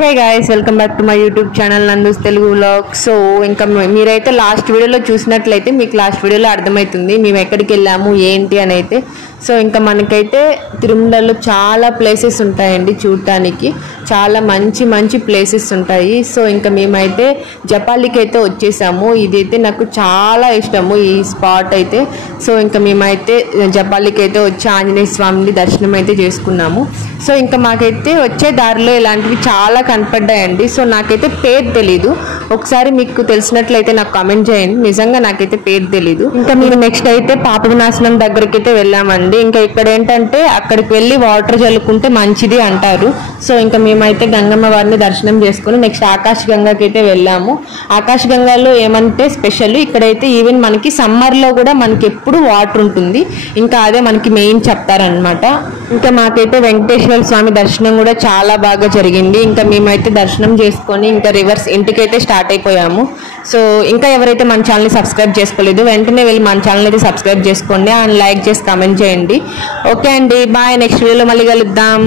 Hey guys welcome back to my YouTube channel Nandu's Telugu vlog. So ఇంకా మీరైతే last వీడియోలో చూసినట్లయితే మీకు లాస్ట్ వీడియోలో అర్థమవుతుంది మేము ఎక్కడికి వెళ్ళాము ఏంటి అని అయితే. సో ఇంకా మనకైతే తిరుమలలో చాలా ప్లేసెస్ ఉంటాయండి, చూడటానికి చాలా మంచి మంచి ప్లేసెస్ ఉంటాయి. సో ఇంకా మేమైతే జపాలికి అయితే వచ్చేసాము. ఇదైతే నాకు చాలా ఇష్టము ఈ స్పాట్ అయితే. సో ఇంకా మేమైతే జపాలికి అయితే వచ్చి ఆంజనేయ స్వామిని దర్శనం అయితే చేసుకున్నాము. సో ఇంకా మాకైతే వచ్చే దారిలో ఇలాంటివి చాలా కనపడ్డాయండి. సో నాకైతే పేరు తెలీదు, ఒకసారి మీకు తెలిసినట్లయితే నాకు కామెంట్ చేయండి. నిజంగా నాకైతే పేరు తెలీదు. ఇంకా మేము నెక్స్ట్ అయితే పాప వినాశనం దగ్గరికి అయితే వెళ్ళామండి. ఇంకా ఇక్కడ ఏంటంటే అక్కడికి వెళ్ళి వాటర్ చల్లుకుంటే మంచిది అంటారు. సో ఇంకా మేమైతే గంగమ్మ వారిని దర్శనం చేసుకుని నెక్స్ట్ ఆకాశ గంగకి అయితే వెళ్ళాము. ఆకాశ గంగలో ఏమంటే స్పెషల్ ఇక్కడైతే ఈవెన్ మనకి సమ్మర్లో కూడా మనకి ఎప్పుడు వాటర్ ఉంటుంది. ఇంకా అదే మనకి మెయిన్ చెప్తారనమాట. ఇంకా మాకైతే వెంకటేశ్వర స్వామి దర్శనం కూడా చాలా బాగా జరిగింది. ఇంకా మేమైతే దర్శనం చేసుకొని ఇంకా రివర్స్ ఇంటికైతే స్టార్ట్ అయిపోయాము. సో ఇంకా ఎవరైతే మన ఛానల్ని సబ్స్క్రైబ్ చేసుకోలేదు వెంటనే వెళ్ళి మన ఛానల్ అయితే సబ్స్క్రైబ్ చేసుకోండి అండ్ లైక్ చేసి కామెంట్ చేయండి. ఓకే అండి, బాయ్. నెక్స్ట్ వీడియోలో మళ్ళీ కలుద్దాం.